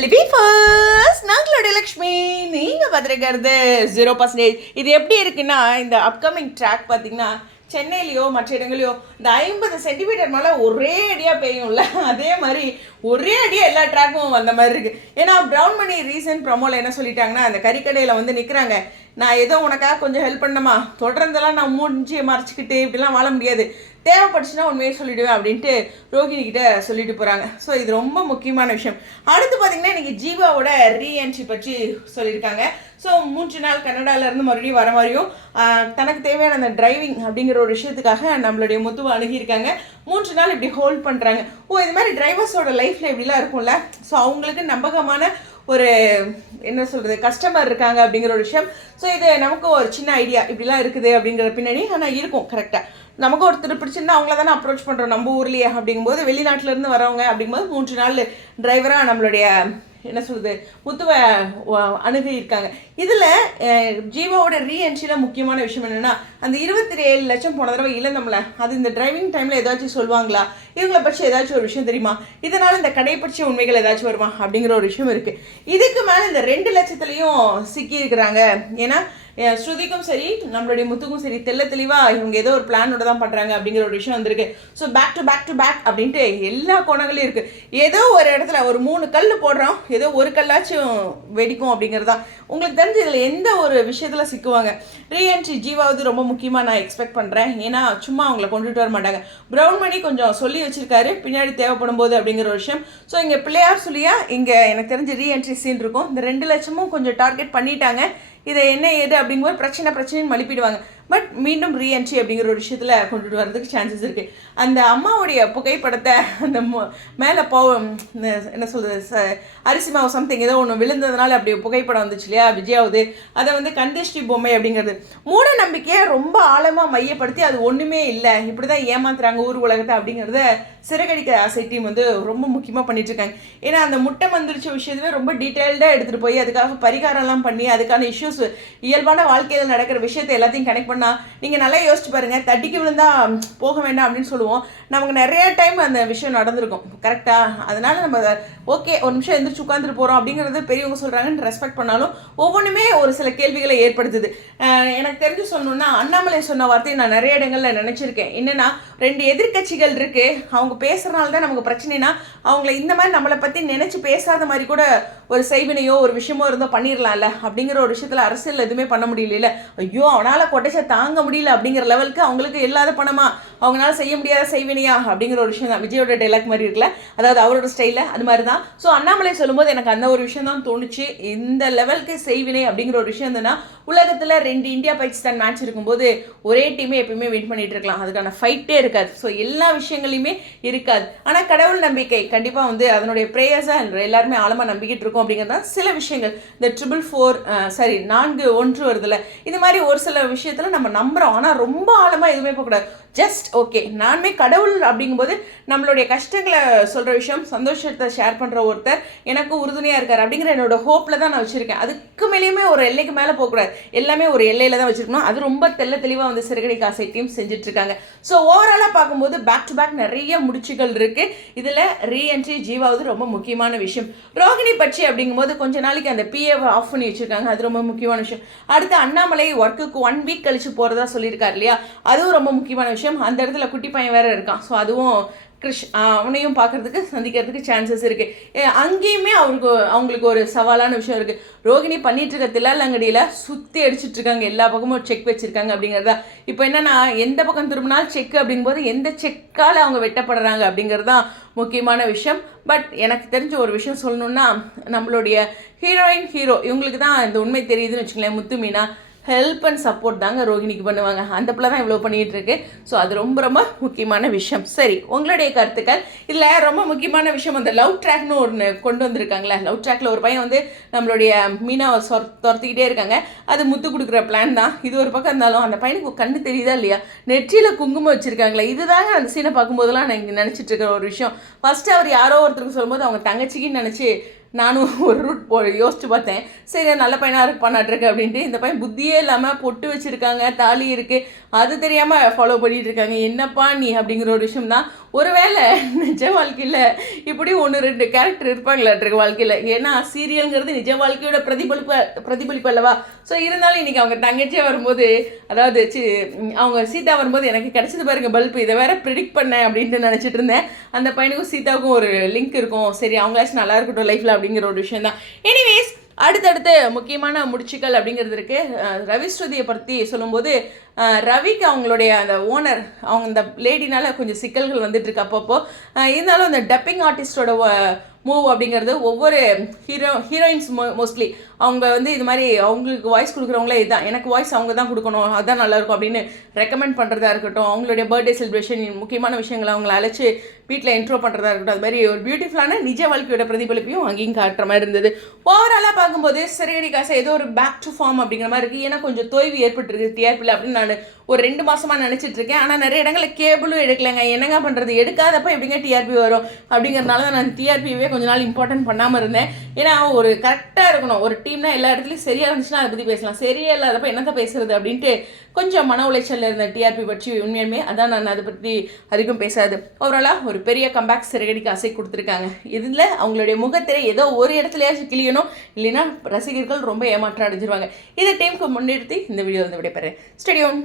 Hello வீஃபர்ஸ், நாங்களுடைய Lakshmi. நீங்கள் பார்த்துருக்கிறது 0%. இது எப்படி இருக்குன்னா, இந்த அப்கமிங் ட்ராக் பார்த்தீங்கன்னா சென்னையிலையோ மற்ற இடங்களையோ இந்த 50 சென்டிமீட்டர் மேலே ஒரே அடியாக பெய்யும்ல, அதே மாதிரி ஒரே அடியாக எல்லா ட்ராக்கும் வந்த மாதிரி இருக்குது. ஏன்னா ப்ரௌன் மணி ரீசன்ட் ப்ரொமோவில் என்ன சொல்லிட்டாங்கன்னா, அந்த கறிக்கடையில் வந்து நிற்கிறாங்க, நான் ஏதோ உனக்காக கொஞ்சம் ஹெல்ப் பண்ணணுமா, தொடர்ந்தெல்லாம் நான் மூஞ்சியை மறைச்சிக்கிட்டு இப்படிலாம் வாழ முடியாது, தேவைப்பட்டுச்சுன்னா உண்மையை சொல்லிவிடுவேன் அப்படின்ட்டு ரோகிணி கிட்ட சொல்லிட்டு போகிறாங்க. ஸோ இது ரொம்ப முக்கியமான விஷயம். அடுத்து பார்த்தீங்கன்னா இன்றைக்கி ஜீவாவோட ரீஎன்ட்ரி பற்றி சொல்லியிருக்காங்க. ஸோ 3 நாள் கனடாவிலேருந்து மறுபடியும் வர மாதிரியும் தனக்கு தேவையான அந்த டிரைவிங் அப்படிங்கிற ஒரு விஷயத்துக்காக நம்மளுடைய முத்துவை அணுகியிருக்காங்க. 3 நாள் இப்படி ஹோல்ட் பண்ணுறாங்க. இது மாதிரி டிரைவர்ஸோட லைஃப்பில் இப்படிலாம் இருக்கும்ல, ஸோ அவங்களுக்கு நம்பகமான ஒரு என்ன சொல்கிறது கஸ்டமர் இருக்காங்க அப்படிங்கிற ஒரு விஷயம். ஸோ இது நமக்கு ஒரு சின்ன ஐடியா இப்படிலாம் இருக்குது அப்படிங்கிற பின்னாடி ஆனால் இருக்கும் கரெக்டாக. நமக்கு ஒருத்தர் பிடிச்சிருந்தா அவங்கள தானே அப்ரோச் பண்ணுறோம் நம்ம ஊர்லேயே. அப்படிங்கும்போது வெளிநாட்டிலேருந்து வரவங்க அப்படிங்கும்போது 3 நாள் டிரைவராக நம்மளுடைய என்ன சொல்கிறது முத்துவை அணுகியிருக்காங்க. இதில் ஜீவாவோட ரீஎன்ட்ரியில் முக்கியமான விஷயம் என்னென்னா, அந்த 27 லட்சம் போன தடவை இழந்தோம்ல, அது இந்த டிரைவிங் டைமில் ஏதாச்சும் சொல்லுவாங்களா, இவங்களை பற்றி ஏதாச்சும் ஒரு விஷயம் தெரியுமா, இதனால் இந்த கடை பற்றிய உண்மைகள் ஏதாச்சும் வருமா அப்படிங்கிற ஒரு விஷயம் இருக்குது. இதுக்கு மேலே இந்த 2 லட்சத்துலேயும் சிக்கியிருக்கிறாங்க. ஏன்னா ஸ்ருதிக்கும் சரி நம்மளுடைய முத்துக்கும் சரி தெளிவாக இவங்க ஏதோ ஒரு பிளானோட தான் பண்ணுறாங்க அப்படிங்கிற ஒரு விஷயம் வந்திருக்கு. ஸோ பேக் டு பேக் அப்படின்ட்டு எல்லா கோணங்களையும் இருக்குது. ஏதோ ஒரு இடத்துல ஒரு 3 கல் போடுறோம், ஏதோ ஒரு கல்லாச்சும் வெடிக்கும் அப்படிங்கிறது தான். உங்களுக்கு தெரிஞ்சு இதில் எந்த ஒரு விஷயத்தில் சிக்குவாங்க. ரீஎன்ட்ரி ஜீவாவது ரொம்ப முக்கியமாக நான் எக்ஸ்பெக்ட் பண்ணுறேன். ஏன்னா சும்மா அவங்கள கொண்டுட்டு வர மாட்டாங்க. ப்ரௌன் மணி கொஞ்சம் சொல்லி வச்சிருக்காரு பின்னாடி தேவைப்படும் போது அப்படிங்கிற ஒரு விஷயம். ஸோ இங்கே பிள்ளையார் சொல்லியா இங்கே எனக்கு தெரிஞ்ச ரீஎன்ட்ரி சீன் இருக்கும். இந்த 2 லட்சமும் கொஞ்சம் டார்கெட் பண்ணிட்டாங்க. இதை என்ன ஏது அப்படிங்கும்போது பிரச்சனைன்னு மலிப்பிடுவாங்க. பட் மீண்டும் ரீஎன்ட்ரி அப்படிங்கிற ஒரு விஷயத்தில் கொண்டுட்டு வரதுக்கு சான்சஸ் இருக்குது. அந்த அம்மாவுடைய புகைப்படத்தை அந்த மேலே என்ன சொல்கிறது அரிசி மாவு சம்திங் ஏதோ ஒன்று விழுந்ததுனால அப்படி புகைப்படம் வந்துச்சு இல்லையா விஜயாவது, அதை வந்து கந்திஷ்டி பொம்மை அப்படிங்கிறது மூட நம்பிக்கையை ரொம்ப ஆழமாக மையப்படுத்தி அது ஒன்றுமே இல்லை, இப்படி தான் ஏமாத்துறாங்க ஊர் உலகத்தை அப்படிங்கிறத சிறகடிக்க ஆசை டீம் வந்து ரொம்ப முக்கியமாக பண்ணிட்டு இருக்காங்க. ஏன்னா அந்த முட்டை மந்திரிச்ச விஷயத்துவே ரொம்ப டீட்டெயில்டாக எடுத்துகிட்டு போய் அதுக்காக பரிகாரம்லாம் பண்ணி அதுக்கான இஷ்யூஸ் இயல்பான வாழ்க்கையில் நடக்கிற விஷயத்தை எல்லாத்தையும் கனெக்ட் பண்ணால் நீங்கள் நல்லா யோசிச்சு பாருங்கள். தட்டிக்கு விழுந்தா போக வேண்டாம் அப்படின்னு சொல்லுவோம். நமக்கு நிறைய டைம் அந்த விஷயம் நடந்திருக்கும் கரெக்டாக. அதனால் நம்ம ஓகே ஒரு நிமிஷம் எந்திரிச்சு உட்காந்துட்டு போகிறோம் அப்படிங்கிறது பெரியவங்க சொல்கிறாங்கன்னு ரெஸ்பெக்ட் பண்ணாலும் ஒவ்வொன்றுமே ஒரு சில கேள்விகளை ஏற்படுத்துது. எனக்கு தெரிஞ்சு சொல்லணுன்னா அண்ணாமலை சொன்ன வார்த்தையை நான் நிறைய இடங்களில் நினச்சிருக்கேன். என்னென்னா 2 எதிர்கட்சிகள் இருக்குது, அவங்க பேசுகிறனால தான் நமக்கு பிரச்சனைனா அவங்கள இந்த மாதிரி நம்மளை பற்றி நினச்சி பேசாத மாதிரி கூட ஒரு செய்வினையோ ஒரு விஷயமோ இருந்தோ பண்ணிடலாம்ல அப்படிங்கிற ஒரு விஷயத்தில் அரசியல் எதுவுமே பண்ண முடியல. ஐயோ அவனால் கொட்டைச்சா தாங்க முடியல அப்படிங்கிற லெவலுக்கு அவங்களுக்கு இல்லாத பணமா அவங்களால செய்ய முடியாத செய்வினையா அப்படிங்கிற ஒரு விஷயம் தான். விஜயோட டைலாக் மாதிரி இருக்குல்ல, அதாவது அவரோட ஸ்டைலில் அது மாதிரி தான். ஸோ அண்ணாமலை சொல்லும்போது எனக்கு அந்த ஒரு விஷயம் தான் தோணுச்சு. இந்த லெவலுக்கு செய்வினை அப்படிங்கிற ஒரு விஷயம் இருந்ததுன்னா உலகத்தில் 2 இந்தியா பாகிஸ்தான் மேட்ச் இருக்கும்போது ஒரே டீமே எப்பயுமே வின் பண்ணிட்டு இருக்கலாம், அதுக்கான ஃபைட்டே இருக்காது. ஸோ எல்லா விஷயங்களையுமே இருக்காது. ஆனால் கடவுள் நம்பிக்கை கண்டிப்பாக வந்து அதனுடைய ப்ரேயர்ஸாக எல்லாருமே ஆழமாக நம்பிக்கிட்டு இருக்கோம் அப்படிங்கிறது தான் சில விஷயங்கள். இந்த 4-1 வருதுல்ல, இது மாதிரி ஒரு சில விஷயத்தில் நம்ம நம்புகிறோம். ஆனால் ரொம்ப ஆழமாக எதுவுமே போகக்கூடாது. ஜஸ்ட் ஓகே நானுமே கடவுள் அப்படிங்கும்போது நம்மளுடைய கஷ்டங்களை சொல்கிற விஷயம், சந்தோஷத்தை ஷேர் பண்ணுற ஒருத்தர் எனக்கு உறுதுணையாக இருக்கார் அப்படிங்கிற என்னோட ஹோப்பில் தான் நான் வச்சுருக்கேன். அதுக்கு மேலேயுமே ஒரு எல்லைக்கு மேலே போகக்கூடாது, எல்லாமே ஒரு எல்லையில் தான் வச்சுருக்கணும். அது ரொம்ப தெளிவாக வந்து சிறுகடிக்க ஆசை டீம் செஞ்சிட்ருக்காங்க. ஸோ ஓவராலாக பார்க்கும்போது பேக் டு பேக் நிறைய முடிச்சுகள் இருக்குது. இதில் ரீஎன்ட்ரி ஜீவாவது ரொம்ப முக்கியமான விஷயம். ரோகிணி பற்றி அப்படிங்கும்போது கொஞ்ச நாளைக்கு அந்த பிஏவை ஆஃப் பண்ணி வச்சுருக்காங்க, அது ரொம்ப முக்கியமான விஷயம். அடுத்து அண்ணாமலை ஒர்க்குக்கு 1 வீக் கழிச்சு போகிறதா சொல்லியிருக்காரு இல்லையா, அதுவும் ரொம்ப முக்கியமான விஷயம். அந்த இடத்துல குட்டி பையன் வேற இருக்கான். ஸோ அதுவும் அவனையும் பார்க்கறதுக்கு சந்திக்கிறதுக்கு சான்சஸ் இருக்குது. அங்கேயுமே அவங்களுக்கு ஒரு சவாலான விஷயம் இருக்குது. ரோகிணி பண்ணிட்டு இருக்க தில்லாலங்கடியில் சுற்றி அடிச்சுட்டு இருக்காங்க, எல்லா பக்கமும் செக் வச்சுருக்காங்க அப்படிங்கிறதா. இப்போ என்னன்னா எந்த பக்கம் திரும்பினாலும் செக் அப்படிங்கும்போது எந்த செக்கால் அவங்க வெட்டப்படுறாங்க அப்படிங்கிறது தான் முக்கியமான விஷயம். பட் எனக்கு தெரிஞ்ச ஒரு விஷயம் சொல்லணுன்னா, நம்மளுடைய ஹீரோ இவங்களுக்கு தான் இந்த உண்மை தெரியுதுன்னு வச்சுங்களேன். முத்து மீனா ஹெல்ப் அண்ட் சப்போர்ட் தாங்க ரோகிணிக்கு பண்ணுவாங்க. அந்த பிள்ளை தான் இவ்வளோ பண்ணிகிட்டு இருக்கு. ஸோ அது ரொம்ப முக்கியமான விஷயம். சரி, உங்களுடைய கருத்துக்கள். இதில் ரொம்ப முக்கியமான விஷயம் அந்த லவ் ட்ராக்னு ஒன்று கொண்டு வந்திருக்காங்களே. லவ் ட்ராக்ல ஒரு பையன் வந்து நம்மளுடைய மீனாவை துரத்திக்கிட்டே இருக்காங்க. அது முத்து கொடுக்குற பிளான் தான். இது ஒரு பக்கம் இருந்தாலும் அந்த பையனுக்கு கண்ணு தெரியுதா இல்லையா, நெற்றியில் குங்குமம் வச்சுருக்காங்களே, இதுதாங்க அந்த சீனை பார்க்கும்போதெல்லாம் நான் இங்கே நினச்சிட்டு இருக்கிற ஒரு விஷயம். ஃபஸ்ட்டு அவர் யாரோ ஒருத்தருக்கு சொல்லும்போது அவங்க தங்கச்சிக்கின்னு நினச்சி நானும் ஒரு ரூட் யோசிச்சு பார்த்தேன். சரி நல்ல பையனாக இருப்பானாட்டிருக்கு அப்படின்ட்டு. இந்த பையன் புத்தியே இல்லாமல் பொட்டு வச்சுருக்காங்க, தாலி இருக்குது, அது தெரியாமல் ஃபாலோ பண்ணிகிட்டு இருக்காங்க. என்னப்பா நீ அப்படிங்கிற ஒரு விஷயம் தான். ஒருவேளை நிஜ வாழ்க்கையில் இப்படி 1-2 கேரக்டர் இருப்பாங்களாட்டிருக்கு வாழ்க்கையில். ஏன்னா சீரியல்ங்கிறது நிஜ வாழ்க்கையோட பிரதிபலிப்பு அல்லவா. ஸோ இருந்தாலும் இன்றைக்கி அவங்க தங்கச்சியாக வரும்போது, அதாவது அவங்க சீதா வரும்போது எனக்கு கிடச்சது பாருங்க பல்பு. இதை வேற ப்ரிடிக்ட் பண்ணேன் அப்படின்ட்டு நினச்சிட்டு இருந்தேன். அந்த பையனுக்கும் சீதாவுக்கும் ஒரு லிங்க் இருக்கும், சரி அவங்களாச்சும் நல்லா இருக்கட்டும் லைஃப்பில் அப்படிங்கிற ஒரு விஷயம் தான். எனிவேஸ், அடுத்தடுத்து முக்கியமான முடிச்சுக்கள் அப்படிங்கிறது இருக்குது. ரவி ஸ்ருதியை பற்றி சொல்லும்போது, ரவிக்கு அவங்களுடைய அந்த ஓனர், அவங்க இந்த லேடினால கொஞ்சம் சிக்கல்கள் வந்துட்டுருக்கு அப்பப்போ. இருந்தாலும் அந்த டப்பிங் ஆர்டிஸ்டோட மூவ் அப்படிங்கிறது ஒவ்வொரு ஹீரோயின்ஸ் மோஸ்ட்லி அவங்க வந்து இது மாதிரி அவங்களுக்கு வாய்ஸ் கொடுக்குறவங்களே இதுதான், எனக்கு வாய்ஸ் அவங்க தான் கொடுக்கணும், அதுதான் நல்லாயிருக்கும் அப்படின்னு ரெக்கமெண்ட் பண்ணுறதா இருக்கட்டும், அவங்களுடைய பர்த்டே செலிப்ரேஷன் முக்கியமான விஷயங்களை அவங்கள அழைச்சி வீட்டில் இன்ட்ரோ பண்ணுறதா இருக்கட்டும், அது மாதிரி ஒரு பியூட்டிஃபுல்லான நிஜ வாழ்க்கையோட பிரதிபலிப்பையும் அங்கேயும் காட்டுற மாதிரி இருந்தது. ஓவராலாக பார்க்கும்போது சிறகடி காசை ஏதோ ஒரு பேக் டு ஃபார்ம் அப்படிங்கிற மாதிரி இருக்குது. ஏன்னா கொஞ்சம் தொய்வு ஏற்பட்டுருக்கு டிஆர்பியில் அப்படின்னு நான் ஒரு 2 மாதமாக நினச்சிட்டு இருக்கேன். ஆனால் நிறைய இடங்களில் கேபிளும் எடுக்கலைங்க, என்னங்க பண்ணுறது, எடுக்காதப்போ எப்படிங்க டிஆர்பி வரும் அப்படிங்கிறனால தான் நான் டிஆர்பியே கொஞ்ச நாள் இம்பார்ட்டன்ட் பண்ணாமல் இருந்தேன். ஏன்னா ஒரு கரெக்டாக இருக்கணும், ஒரு டீம்னா எல்லா இடத்துலையும் சரியாக இருந்துச்சுன்னா அதை பற்றி பேசலாம், சரியா இல்லாதப்போ என்னத்தை பேசுறது அப்படின்ட்டு கொஞ்சம் மன உளைச்சலில் இருந்த டிஆர்பி பற்றி உண்மையுமே அதான் நான் அதை பற்றி அதிகம் பேசாது. ஓவராலாக ஒரு பெரிய கம்பேக் சிறகடிக்கு ஆசை கொடுத்துருக்காங்க. இதில் அவங்களுடைய முகத்திரை ஏதோ ஒரு இடத்துலையாச்சும் கிளியணும், இல்லைன்னா ரசிகர்கள் ரொம்ப ஏமாற்றம் அடைஞ்சிருவாங்க. இதை டீமுக்கு முன்னிறுத்தி இந்த வீடியோ வந்து விடைபெறேன். ஸ்டேடியம்.